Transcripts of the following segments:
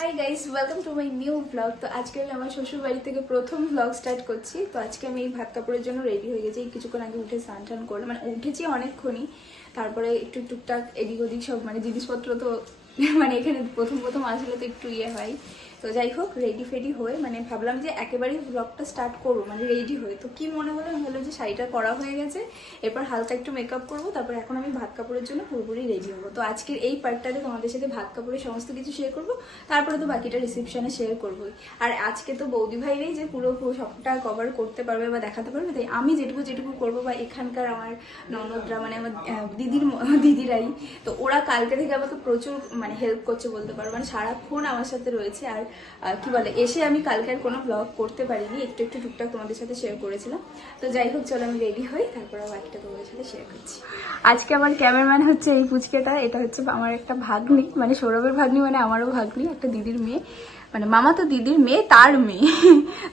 Hi guys, welcome to my new blog. তো আজকে আমি আমার শ্বশুর বাড়ি থেকে প্রথম ব্লগ স্টার্ট করছি। তো আজকে আমি এই ভাত কাপড়ের জন্য রেডি হয়ে গেছি। কিছুক্ষণ আগে উঠে স্নান টান করলাম, মানে উঠেছি অনেকক্ষণই। তারপরে একটু টুকটাক এদিক ওদিক সব মানে জিনিসপত্র তো মানে এখানে প্রথম প্রথম আসলে তো একটু ইয়ে হয়। তো যাই হোক, রেডি ফেডি হয়ে মানে ভাবলাম যে একেবারেই ব্লগটা স্টার্ট করবো, মানে রেডি হয়ে। তো কি মনে হলো, আমি ভাবলাম যে শাড়িটা করা হয়ে গেছে, এরপর হালকা একটু মেকআপ করবো, তারপর এখন আমি ভাত কাপড়ের জন্য পুরোপুরি রেডি হবো। তো আজকের এই পার্টটাতে তোমাদের সাথে ভাত কাপড়ের সমস্ত কিছু শেয়ার করবো, তারপরে তো বাকিটা রিসেপশনে শেয়ার করবোই। আর আজকে তো বৌদি ভাই নেই যে পুরো সবটা কভার করতে পারবে বা দেখাতে পারবে, তাই আমি যেটুকু করবো, বা এখানকার আমার ননদরা মানে আমার দিদিরাই, তো ওরা কালকে থেকে আমাকে প্রচুর মানে হেল্প করছে বলতে পারো, মানে সারাক্ষণ আমার সাথে রয়েছে। আর কি বলে, এসে আমি কালকে আর কোনো ব্লগ করতে পারিনি, একটু একটু টুকটাক তোমাদের সাথে শেয়ার করেছিলাম। তো যাই হোক, চলো আমি রেডি হই, তারপর বাকিটা তোমাদের সাথে শেয়ার করছি। আজকে আমার ক্যামেরাম্যান হচ্ছে এই পুচকেটা, এটা হচ্ছে আমার একটা ভাগ্নি, মানে সৌরভের ভাগ্নি, মানে আমারও ভাগ্নি, একটা দিদির মেয়ে, মানে মামা তো দিদির মেয়ে, তার মেয়ে।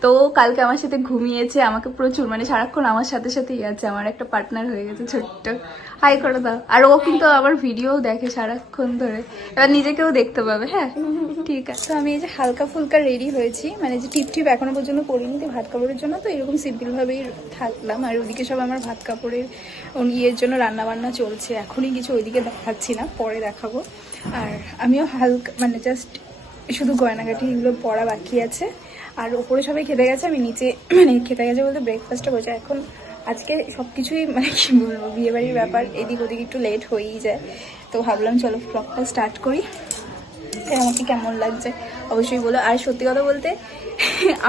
তো ও কালকে আমার সাথে ঘুমিয়েছে, আমাকে প্রচুর মানে সারাক্ষণ আমার সাথে সাথেই আছে, আমার একটা পার্টনার হয়ে গেছে ছোট্ট। হাই করে দাও। আর ও কিন্তু আবার ভিডিও দেখে সারাক্ষণ ধরে, এবার নিজেকেও দেখতে পাবে। হ্যাঁ ঠিক আছে। তো আমি এই যে হালকা ফুলকা রেডি হয়েছি, মানে যে টিপ এখনো পর্যন্ত করিনি, তো ভাত কাপড়ের জন্য তো এরকম সিম্পল ভাবেই থাকলাম। আর ওদিকে সব আমার ভাত কাপড়ের ইয়ের জন্য রান্না বান্না চলছে, এখনই কিছু ওইদিকে দেখাচ্ছি না, পরে দেখাবো। আর আমিও হালকা মানে জাস্ট শুধু গয়নাগাটি এগুলো পরা বাকি আছে। আর ওপরে সবাই খেতে গেছে, আমি নিচে মানে খেতে গেছে বলতে ব্রেকফাস্টটা করছে এখন। আজকে সব কিছুই মানে কি বলবো, বিয়েবাড়ির ব্যাপার, এদিক ওদিক একটু লেট হয়েই যায়। তো ভাবলাম চলো ব্লগটা স্টার্ট করি। আমাকে কেমন লাগছে অবশ্যই বলো। আর সত্যি কথা বলতে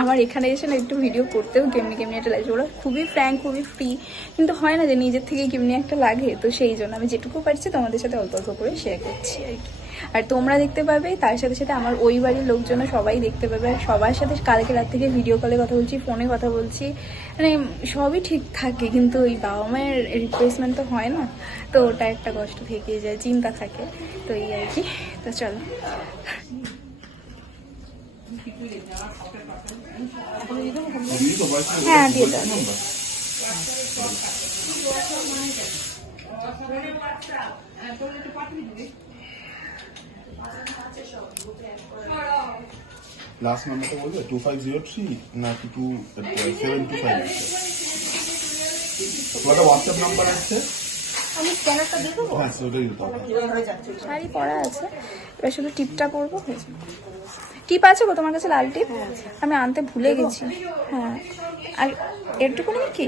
আমার এখানে এসে না একটু ভিডিও করতেও কেমনি একটা লাগছে। ওরা খুবই ফ্র্যাঙ্ক, খুবই ফ্রি, কিন্তু হয় না যে নিজের থেকে কেমনি একটা লাগে। তো সেই জন্য আমি যেটুকু পারছি তোমাদের সাথে অল্প অল্প করে শেয়ার করছি আর কি। আর তোমরা দেখতে পাবে, তার সাথে সাথে আমার ওই বাড়ির লোকজন সবাই দেখতে পাবে। আর সবার সাথে কালকে রাত থেকে ভিডিও কলে কথা বলছি, ফোনে কথা বলছি, মানে সবই ঠিক থাকে, কিন্তু ওই বাবা মায়ের রিপ্লেসমেন্ট তো হয় না, তো ওটা একটা কষ্ট থেকে যায়, চিন্তা থাকে। তো এই আর কি। তো চলো। হ্যাঁ দিয়ে দাও। লাস্ট নাম্বারটা বলবে 2503 নাকি 2725? তোমাদের হোয়াটসঅ্যাপ নাম্বার আছে? আমি স্ক্যানারটা দিয়ে দেবো। হ্যাঁ সেটাই দিতে হবে। শাড়ি পরা আছে, এবার শুধু টিপটা করবো। টিপ আছে গো তোমার কাছে, লাল টিপ? আমি আনতে ভুলে গেছি। হ্যাঁ, আর এরটুকু নেই কি?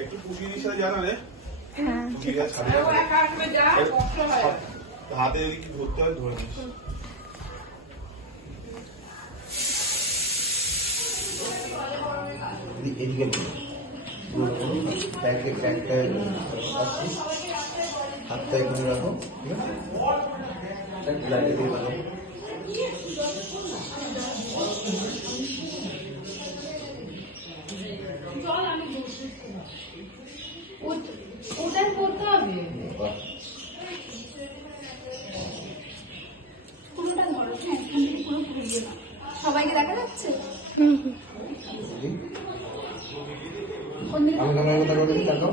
একটু পুষিয়ে দিশা জানালে। হ্যাঁ ঠিক আছে। হাতে যদি কি ধরতে হয় ধরে নিস। এদিকে হাতটা এখানে রাখো, ঠিক আছে? ওটাই করতে হবে। সবাইকে দেখা যাচ্ছে। আমি তোমার কথা বলেছি দেখো।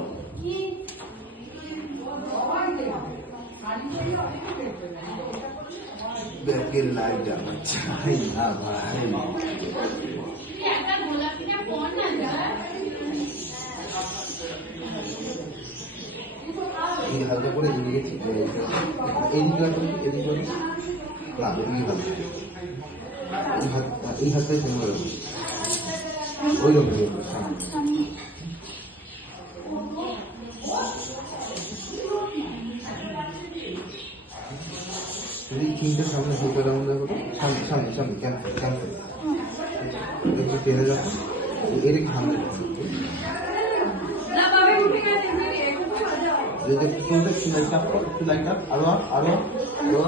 ব্যাকের লাইট আমার চাই না ভাই। এই হালকা করে এদিকে এদিকে এদিকে না এদিকে এই হাতটাই সুন্দর ওই রকম যদি তিনটে সামনে ঢুকে রাউন্ড দেখো, সামনে সামনে ক্যান্সেল একটু টেনে রাখো, এদিকে সামনে লাইট আপ আরো আরো আরো।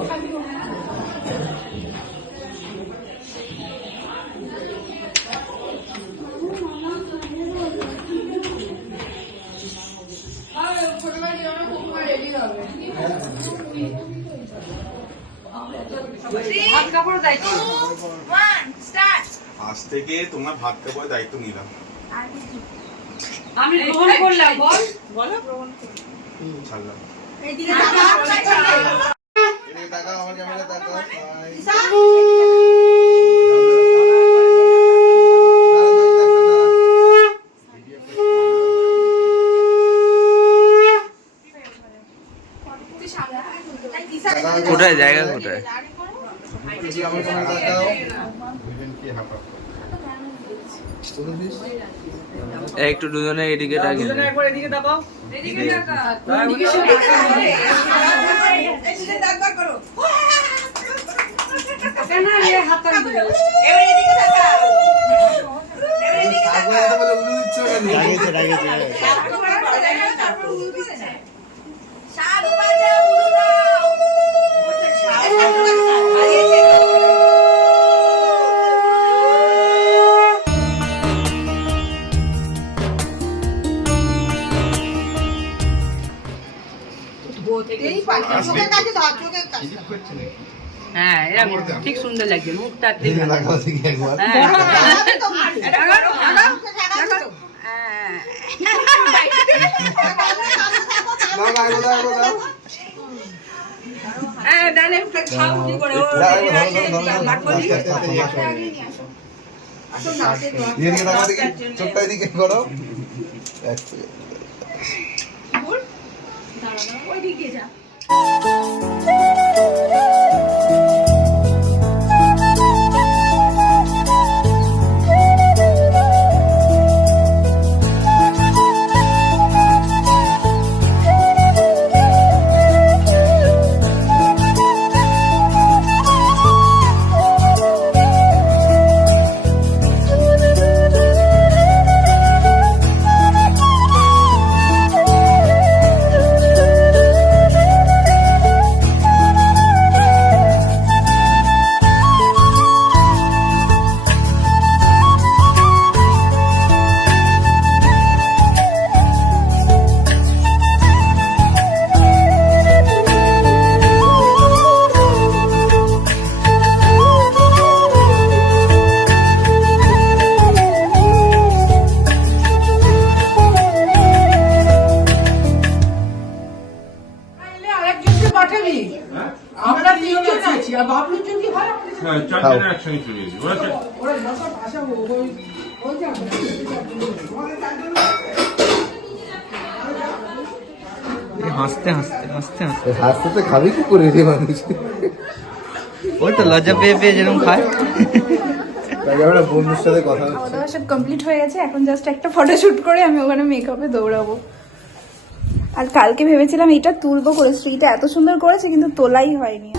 ভাত কাপড় দায়িত্ব আজ থেকে তোমার ভাত কাপড়ের দায়িত্ব নিলাম। আমি গ্রহণ করলাম বল বলো ছাড়লাম এইদিকে এদিকে তাকাও, আমার ক্যামেরা তাকাও। কোথায় জায়গা কোথায়? আমার ক্যামেরা তাকাও। কোথায় দিস? একটু দুজনে এদিকে ডাকি দুজনে একবার এদিকে তাকাও এদিকে তাকাও এদিকে তাকাও করো কেন রে হাত দিবে এবার এদিকে তাকাও সাগরে তো বলে উড়ে দিচ্ছ কেন? তারপর উড়ু দিচ্ছে সাত বাজে উড়ু দাও হারিয়েছে হ্যাঁ এরকম ঠিক সুন্দর লাগছে মুখটা এদিকে তাকাও দেখি একবার। দাও, দাও, দাও, দাও, দাও। এদিকে তাকাও দেখি, চোখটা এদিকে করো। এক সেকেন্ড। আমরা তিনজন আছি আর বাবলুর জন্য কি হয় হ্যাঁ, চারজনে একসঙ্গে চলে গেছি। ওরা চার- ওরা যত ভাষা ওই যে হাসতে হাসতে হাসতে হাসতে হাসতে তো খাবি কি করে রে মানুষ? ওই তো লজ্জা পেয়ে পেয়ে যেরকম খায়। তাকে আমরা বন্ধুর সাথে কথা খাওয়া হচ্ছে। দাওয়া সব কমপ্লিট হয়ে গেছে, এখন জাস্ট একটা ফটোশুট করে আমি ওখানে মেকআপে দৌড়াবো। আর কালকে ভেবেছিলাম এটা তুলবো করে, শ্রীটা এত সুন্দর করেছে কিন্তু তোলাই হয়নি।